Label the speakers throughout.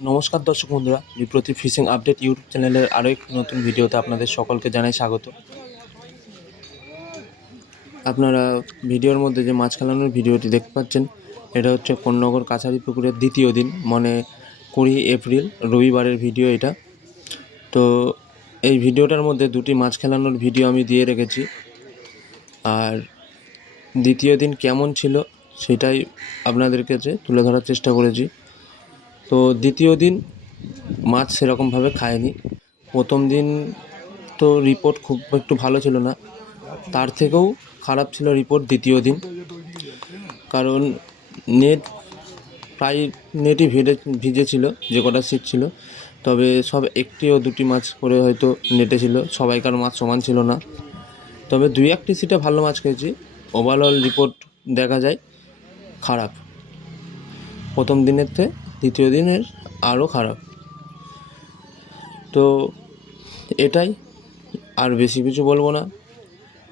Speaker 1: নমস্কার দর্শক বন্ধুরা, বিপ্রতি ফিশিং আপডেট ইউটিউব চ্যানেলের আরও একটি নতুন ভিডিওতে আপনাদের সকলকে জানাই স্বাগত। আপনারা ভিডিওর মধ্যে যে মাছ খেলানোর ভিডিওটি দেখতে পাচ্ছেন, এটা হচ্ছে কোন্নগর কাছারি পুকুরের দ্বিতীয় দিন মানে কুড়ি এপ্রিল, রবিবারের ভিডিও এটা। তো এই ভিডিওটার মধ্যে দুটি মাছ খেলানোর ভিডিও আমি দিয়ে রেখেছি। আর দ্বিতীয় দিন কেমন ছিল সেটাই আপনাদের কাছে তুলে ধরার চেষ্টা করেছি। তো দ্বিতীয় দিন মাছ সেরকমভাবে খায়নি প্রথম দিন তো রিপোর্ট খুব একটু ভালো ছিল না। তার থেকেও খারাপ ছিল রিপোর্ট দ্বিতীয় দিন। কারণ নেট প্রায় নেটই ভিজে, ভিজেছিল, যে কটা সিট ছিল। তবে সব একটি ও দুটি মাছ করে হয়তো নেটে ছিল। সবাইকার মাছ সমান ছিল না। তবে দুই একটি সিটে ভালো মাছ খেয়েছি। ওভারঅল রিপোর্ট দেখা যায় খারাপ। প্রথম দিনের থেকে দ্বিতীয় দিনের আরও খারাপ। তো এটাই, আর বেশি কিছু বলব না।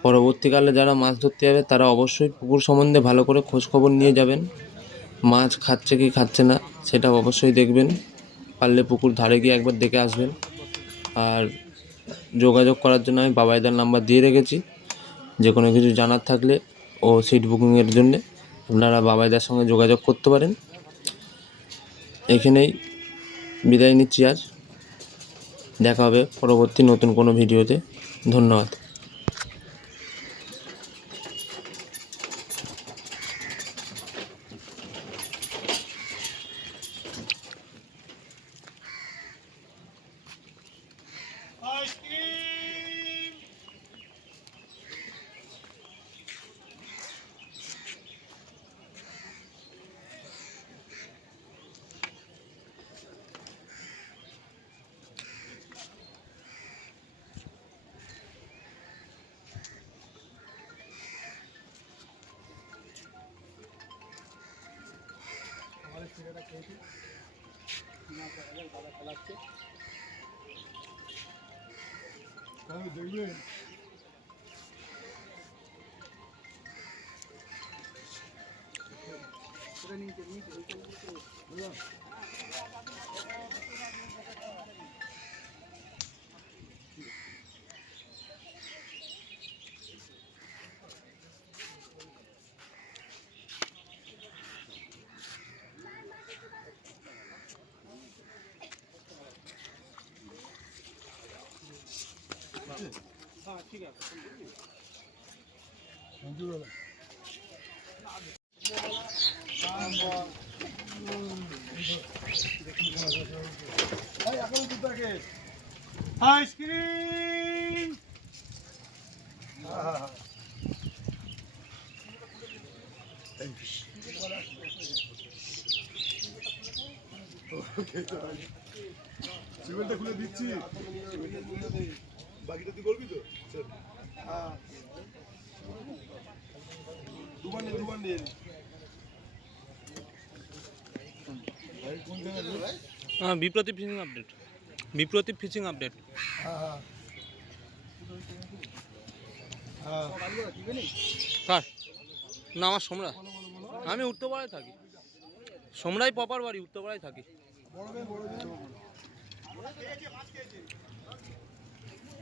Speaker 1: পরবর্তীকালে যারা মাছ ধরতে যাবে, তারা অবশ্যই পুকুর সম্বন্ধে ভালো করে খোঁজখবর নিয়ে যাবেন। মাছ খাচ্ছে কি খাচ্ছে না, সেটা অবশ্যই দেখবেন। পারলে পুকুর ধারে গিয়ে একবার দেখে আসবেন। আর যোগাযোগ করার জন্য আমি বাবাইদার নাম্বার দিয়ে রেখেছি। যে কোনো কিছু জানার থাকলে ও সিট বুকিংয়ের জন্যে আপনারা বাবাইদার সঙ্গে যোগাযোগ করতে পারেন। এখানেই বিদায় নিচ্ছি আজ। দেখা হবে পরবর্তী নতুন কোনো ভিডিওতে। ধন্যবাদ। Kami dengar. Kita ni jenis jenis macam tu. Betul.
Speaker 2: Ice cream সিমেন্টটা খুলে দিচ্ছি বাকিটা তুই করবি তো? হ্যাঁ দুবার
Speaker 1: ফিশিং আপডেট বিপ্রতি ফিশিং আপডেট
Speaker 2: হ্যাঁ
Speaker 1: না, আমার সোমরা। আমি উত্তরপাড়ায় থাকি। সোমরাই পপার বাড়ি, উত্তরপাড়ায় থাকি।